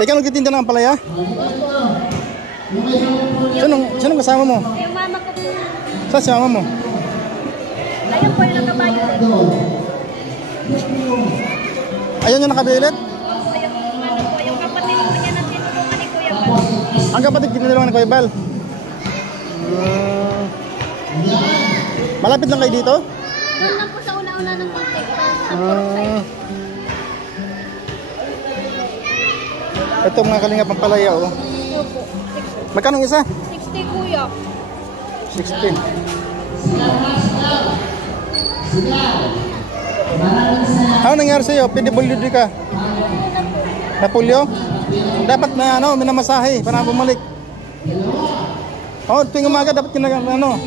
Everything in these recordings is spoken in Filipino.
Ikaw nagtitinda ng palaya? Sinong kasama mo? Yung mama ko po. Saan si mama mo? Ayun po yung nakabayo. Ayun yung nakabilit? Yung kapatid mo niya na tinulungan ni Kuya Bal. Ang kapatid tinulungan ni Kuya Bal? Malapit lang kayo dito? Doon lang po sa una-una ng kontek sa Purok side. Ito mga kalinga pampalaya oh. Opo. Magkano isa? 60 Kuya. 16. Ano nangyari sa'yo? PWD ka? Napulyo? Dapat na ano, minamasahe para bumalik. Oh, tuwing umaga dapat ano.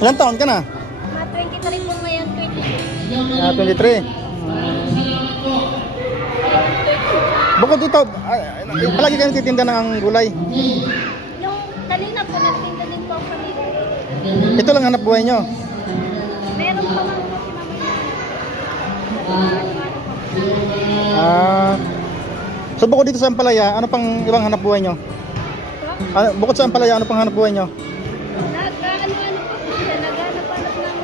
Ilang taon ka na? 23 po ngayon, 23. 23. Bukod dito, palagi kayo nagtitinda ng gulay. Yung kanina po, nagtinda din po kami. Ito lang hanap buhay nyo? Meron pa mga So bukod dito sa Ampalaya, ano pang ibang hanap buhay nyo? Bukod sa Ampalaya, ano pang hanap buhay nyo? Naghanap-hanap po siya, naghanap-hanap ng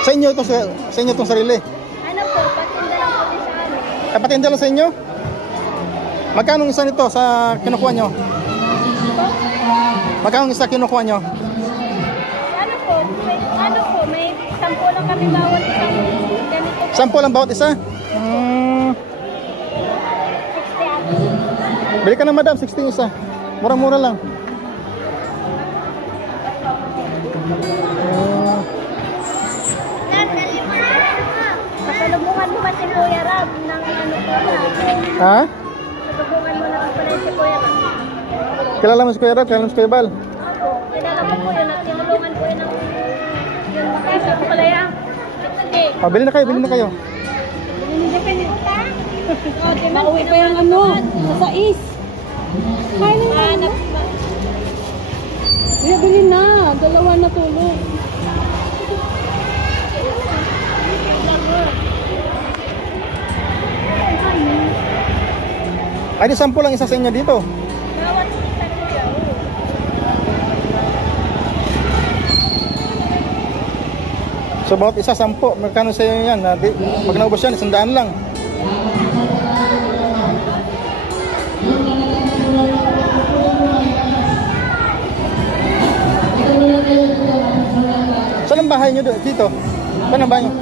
Sa inyo itong sarili? ano po, patinda lang po din sa amin. Patinda lang sa inyo? Magkano isa nito sa kinukuha nyo? Magkano isa kinukuha nyo? Ano po, may 10 lang kami bawat isang ganito. 10 lang bawat isa? 60 ako. Bili ka na madam, 16 isa. Murang-mura lang. Kasalubungan mo ba si Kuya Rab ng ano po na? Ha? Kasalubungan mo na pala si Kuya Rab. Kilala mo si Kuya Rab? Kilala mo si Kuya Bal? Opo, kilala ko po yun at tinulungan ko yun ng yung makasa ko pala yan. Oh, bili na kayo, bili na kayo. Hindi ka nito. Mauwi pa yung ano, sa is. Kain na. Bili na, dalawa na tulog. Ay, di 10 lang isa sa inyo dito. Bawat isa Kuya. So bawat isa 10. Magkano sa inyo yan? Pag naubos yan, 100 lang. Saan ang bahay nyo dito? Saan ang bahay nyo?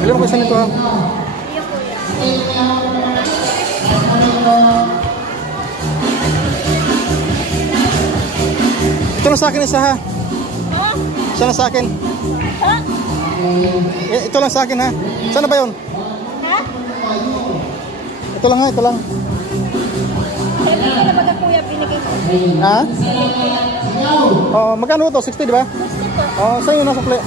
Bilang ko isa nito ha. Ito na sa akin isa ha. Isa na sa akin. Ito lang sa akin ha. Saan na ba yun? Ito lang ha, ito lang. Kailan na baga Kuya binigay ko? Ha? Oh, magkano ito? 60 di ba? 60 po. Oh, sa'yo nasa play.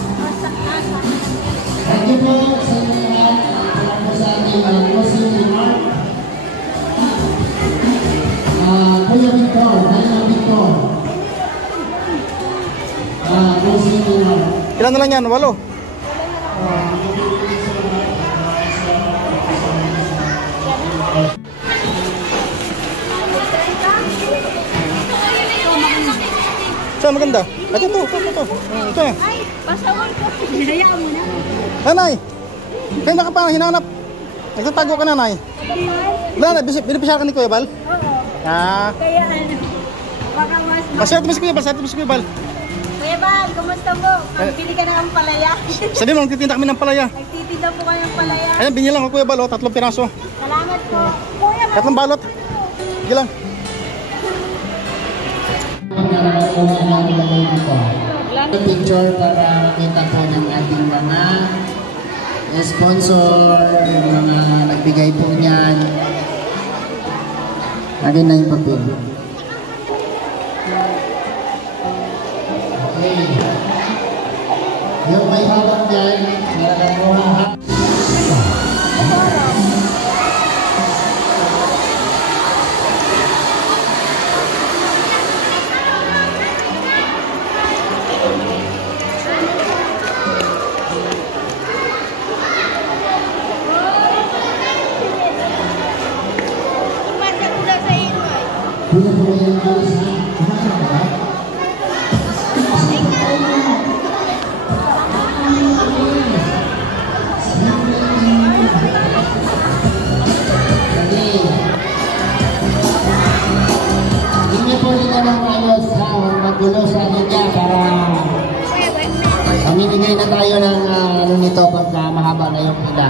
Ilan na lang yan? 8? Saan maganda? Ito. Ito na. Ay, pasaway ko. Hayaan mo na. Nanay, kaya na ka pa hinanap. Nagtatago ka nanay. Nanay, binipisyar ka ni Kuya Bal? Oo. Ah. Kaya ano, baka mas... Paserte mo si Kuya Bal, paserte mo si Kuya Bal. Kuya Bal, kumusta mo? Magbili ka na ng palaya. Sabi mo, nagtitinda kami ng palaya. Nagtitinda po kayo ng palaya. Ayan, binilang ko Kuya Bal, 3 piraso. Salamat po. Kuya Bal. 3 balot. Sige lang. Picture para kita po ng ating mga sponsor, yung mga nagbigay po niyan. Lagyan na yung papel. Yung may hawak dyan, meron mo ha. Puno po yung Diyos ha. Kumain ka ba? Hindi po nila ng ayos ha. Magulo sa inyo para mamimigay na tayo ng ano nito pagka mahaba na yung pila.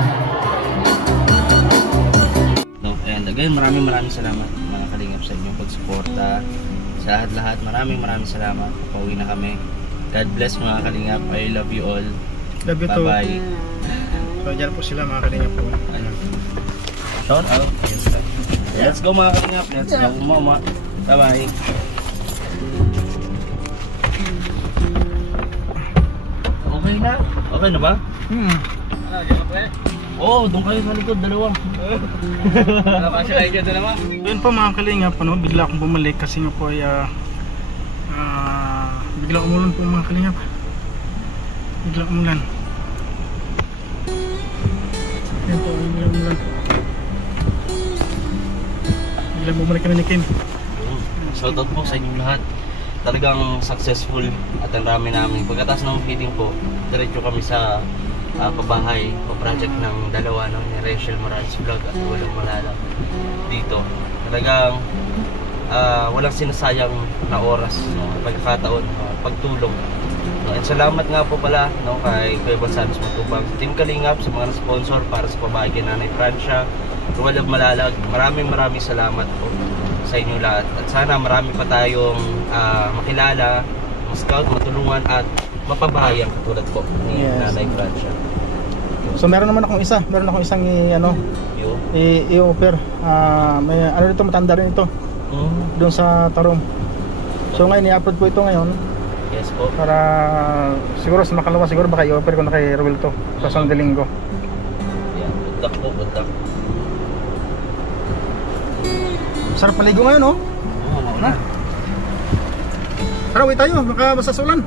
No, and again, maraming salamat mga kalingap sa inyong pagsuporta. Sa lahat-lahat, maraming salamat. Pauwi na kami. God bless mga kalingap. I love you all. Love you too. Bye-bye. So dyan po sila mga kalingap po. Shout out. Let's go mga kalingap. Let's go mama. Bye-bye. Okay na? Okay na ba? Oo, doon kayo sa likod, dalawa. Yun po mga kalingap, ano, bigla akong bumalik kasi nga po ay bigla umulan po mga kalingap. Bigla umulan. Yan po, bigla umulan. Bigla bumalik kami ni Kim. Shoutout po sa inyong lahat. Talagang successful at ang dami namin. Pagkatapos ng feeding po, diretso kami sa pabahay o project ng dalawa no, ni Rachel Morales Vlog at Walang Malala dito. Talagang walang sinasayang na oras, no, pagkakataon, pagtulong. No, at salamat nga po pala no, kay Kuya Gonzales Matubang, Team Kalingap, sa mga sponsor para sa pabahay kay Nanay Francia, Walang Malala. Maraming salamat po sa inyo lahat. At sana marami pa tayong makilala, ma-scout, matulungan at mapabahayan katulad po ni Nanay Francia. So meron naman akong isang i-offer. May ano dito, matanda rin ito. Doon sa Tarong. So ngayon i-upload po ito ngayon. Yes po. Para siguro sa makalawa siguro baka i-offer ko na kay Ruel to sa Sunday Linggo. Yeah, good luck po, good luck. Sarap paligo ngayon, oh. Na. Tara, uwi tayo, baka basta sa ulan.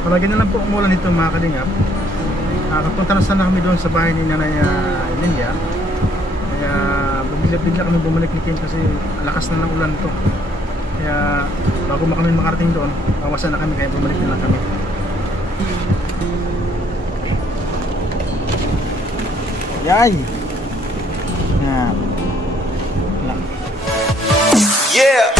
Palagi na lang po umulan dito mga kalingap. Nakapunta na sana kami doon sa bahay ni Nanay Lilia. Kaya bigla kami bumalik ni Kim kasi lakas na ng ulan to. Kaya bago kami makarating doon, bawasan na kami kaya bumalik na lang kami. Yay! Yan. Yeah!